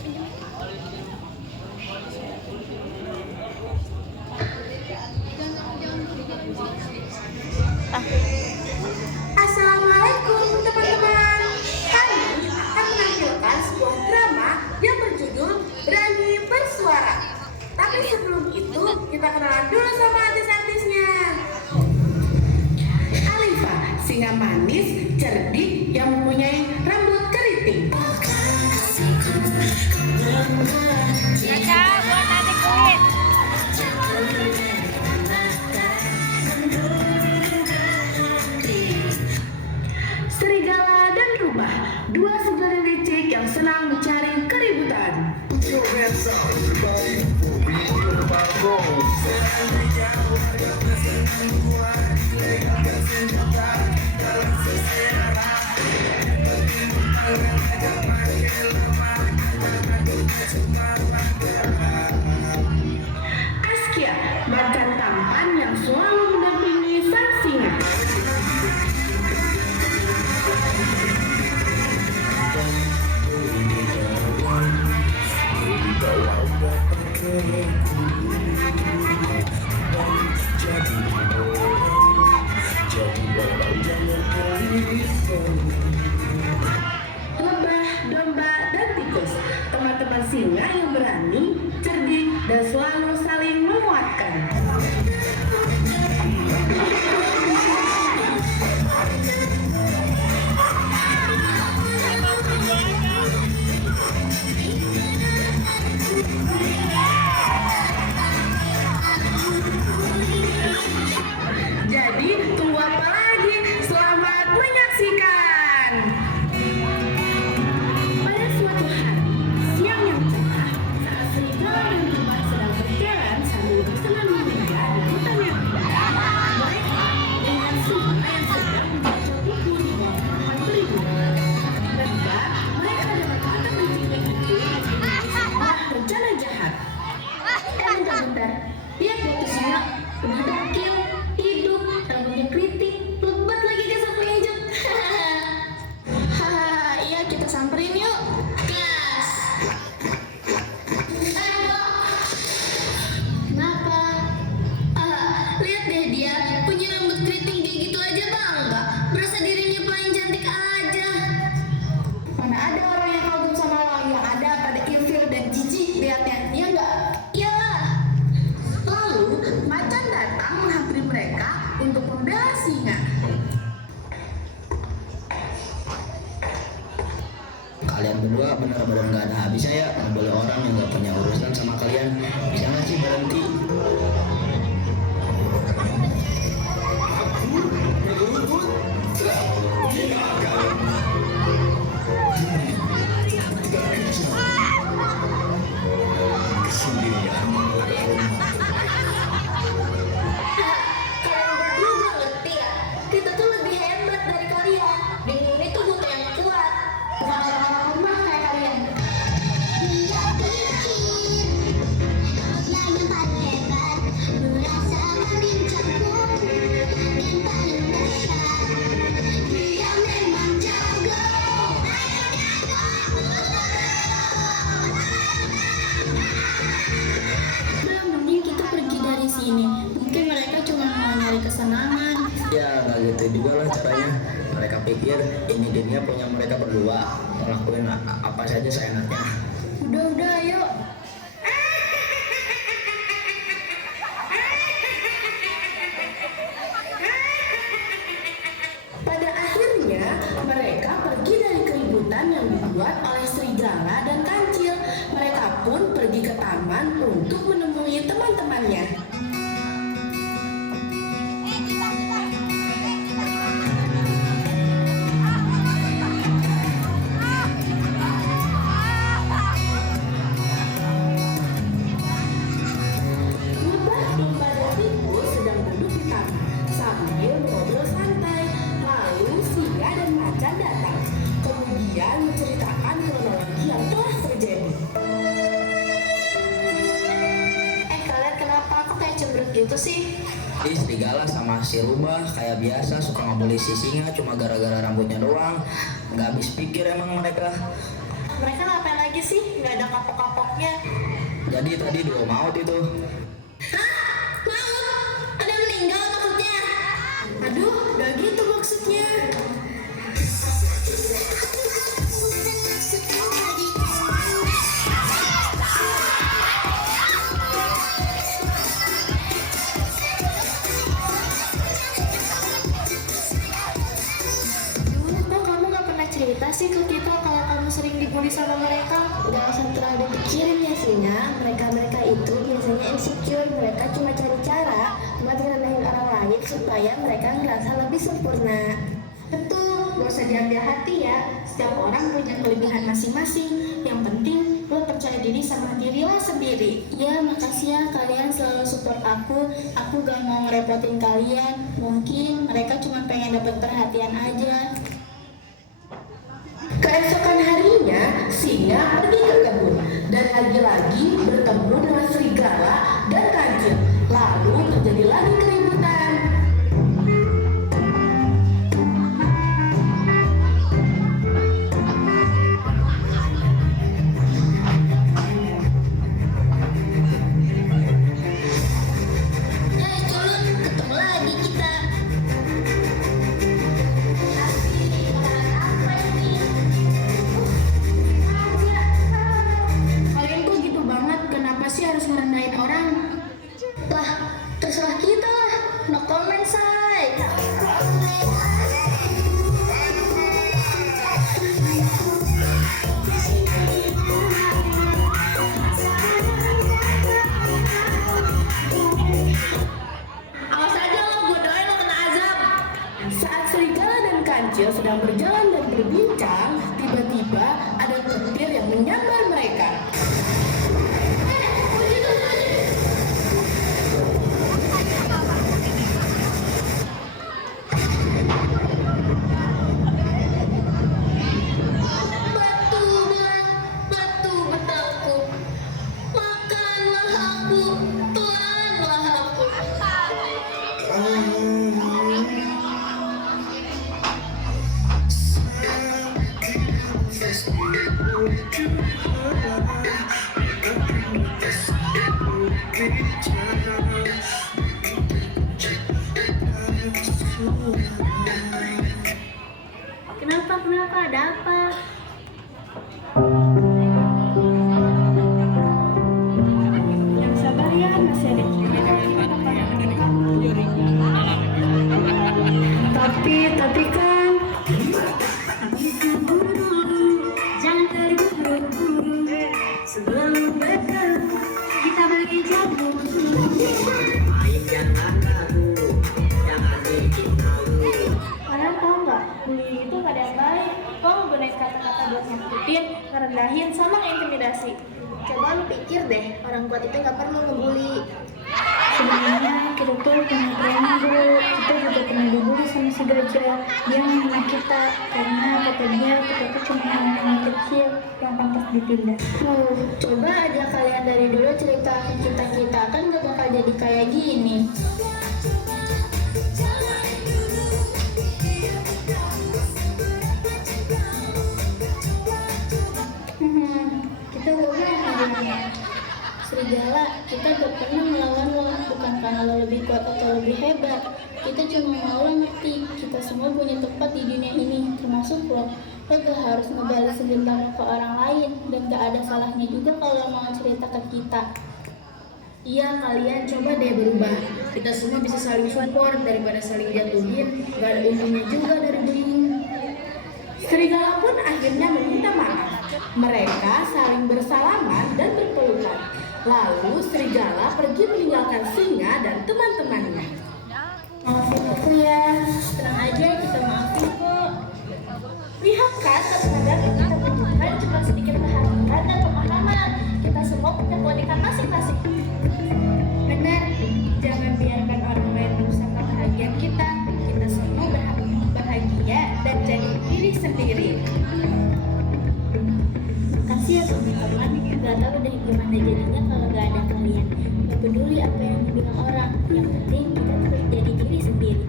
Assalamualaikum teman-teman. Kami akan menampilkan sebuah drama yang berjudul Berani Bersuara. Tapi sebelum itu kita kenalan dulu sama artis-artisnya. Alifa, singa manis, cerdik yang mempunyai rambut keriting. Caca, buat nanti kulit. Serigala dan Rubah, dua saudara licik yang senang mencari keributan. Askia, macan tampan yang selalu mendampingi sang singa. Lebah, domba, dan tikus, teman-teman singa yang berani, cerdik, dan selalu saling menguatkan. Jadi, tunggu apa lagi? Selamat menyaksikan! Pada suatu hari, siang yang cerah, saat serigala dan rubah sedang berjalan sambil bersenang-senang di hutan yang indah, mereka dengan singa yang sedang membaca buku di bawah pohon beringin. Tiba-tiba, mereka dapat mata mencipik itu sebuah rencana jahat. Bentar-bentar, lihat deh tuh singa, udah dekil, hidup, rambutnya keriting, lebat lagi ke sapu hijau. Hahaha, iya kita samperin yuk. Gas. Kenapa? Lihat deh dia punya rambut keriting kayak gitu aja bangga, merasa dirinya paling cantik aja. Mana ada orang yang kagum sama orang yang ada pada ilfil dan jijik lihatnya, iya enggak? Iyalah. Lalu macan datang menghampiri mereka untuk membela singa. Kalian berdua benar-benar nggak ada habisnya ya. Nggak boleh orang yang nggak punya urusan sama kalian. Bisa nggak sih berhenti? Kalian berdua nggak ngerti ya? Kita tuh lebih hebat dari kalian. Dunia ini tuh butuh yang kuat, bukan orang-orang lemah kayak kalian. Dia pikir dia yang paling hebat, merasa memincangku dan paling dahsyat. Dia memang jago. Udah, mending kita pergi dari sini. Mungkin mereka cuma mau nyari kesenangan. Ya nggak gitu juga lah caranya. Mereka pikir ini dunia punya mereka berdua. Ngelakuin apa saja seenaknya. Udah, ayo. Pada akhirnya, mereka pergi dari keributan yang dibuat oleh serigala dan kancil. Mereka pun pergi ke taman untuk menemui teman-temannya. Lebah, domba, dan tikus sedang duduk di taman sambil ngobrol santai. Lalu singa dan macan datang, kemudian menceritakan kronologi yang telah terjadi. Kalian kenapa kok kayak cemberut gitu sih? Ih, serigala sama si rubah kayak biasa suka ngebully si singa cuma gara-gara rambutnya doang. Nggak habis pikir emang mereka. Mereka ngapain lagi sih? Nggak ada kapok-kapoknya. Jadi tadi 2 maut itu. Hah? Maut? Ada yang meninggal maksudnya? Aduh, nggak gitu maksudnya. Dulu kok kamu nggak pernah cerita sih ke kita kalau kamu sering dibully sama mereka? Gak usah terlalu dipikirin ya Sina. Mereka itu biasanya insecure. Mereka cuma cari cara buat ngerendahin orang lain supaya mereka ngerasa lebih sempurna. Betul, gak usah diambil hati ya. Setiap orang punya kelebihan masing-masing. Yang penting lo percaya diri sama diri lo sendiri. Ya, makasih ya kalian selalu support aku. Aku gak mau ngerepotin kalian. Mungkin mereka cuma pengen dapat perhatian aja. Keesokan harinya, Singa pergi ke kebun dan lagi-lagi bertemu dengan serigala dan kancil. Lalu terjadi lagi keributan. Culun, ketemu lagi kita. Kalian kok gitu banget? Kenapa sih harus ngerendahin orang? Lah, terserah kita lah. No comment, say. Awas aja lo, gue doain lo kena azab. Saat serigala dan kancil sedang berjalan dan berbincang, tiba-tiba ada petir yang menyambar mereka. Batu betalku, makanlah aku, telanlah aku. Kenapa? Ada apa? Yang sabar ya, masih ada kita. Tapi kan jangan terburu-buru sebelum betul kita beli jamu. Kalian tahu nggak, bullying itu gak ada yang baik. Kamu gunain kata-kata buat nyakitin, ngerendahin, sama ngintimidasi. Coba lu pikir deh, orang kuat itu gak perlu ngebully. Sebenarnya kita tuh punya trauma dulu. Kita juga pernah dibully sama si Gajah. Dia menghina kita karena kata dia kita tuh cuma anak kecil yang pantas ditindak. Coba aja kalian dari dulu cerita ke kita kan gak bakal jadi kayak gini. Kita gak pernah serigala, kita gak pernah melawan lo, bukan karena lo lebih kuat atau lebih hebat. Kita cuma mau lo ngerti, kita semua punya tempat di dunia ini, termasuk lo. Lo gak harus ngebales dendam ke orang lain, dan gak ada salahnya juga kalau mau cerita ke kita. Iya, kalian coba deh berubah. Kita semua bisa saling support daripada saling jatuhin. Gak ada untungnya juga dari bullying. Serigala pun akhirnya meminta maaf. Mereka saling bersalaman dan berpelukan. Lalu serigala pergi meninggalkan singa dan teman-temannya. Maafin aku ya. Tenang aja, kita maafin kok. Lihat kan, kadang-kadang yang kita tunjukkan cuma sedikit perhatian dan pemahaman. Kita semua punya keunikan masing-masing. Benar, jangan biarkan orang lain merusak kebahagiaan kita. Kita semua berhak bahagia dan jadi diri sendiri. Makasih ya teman-teman, gak tahu deh gimana jadinya kalau gak ada kalian. Gak peduli apa yang dibilang orang, yang penting kita terus jadi diri sendiri.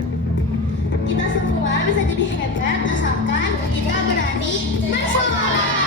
Kita semua bisa jadi hebat asalkan kita berani bersuara.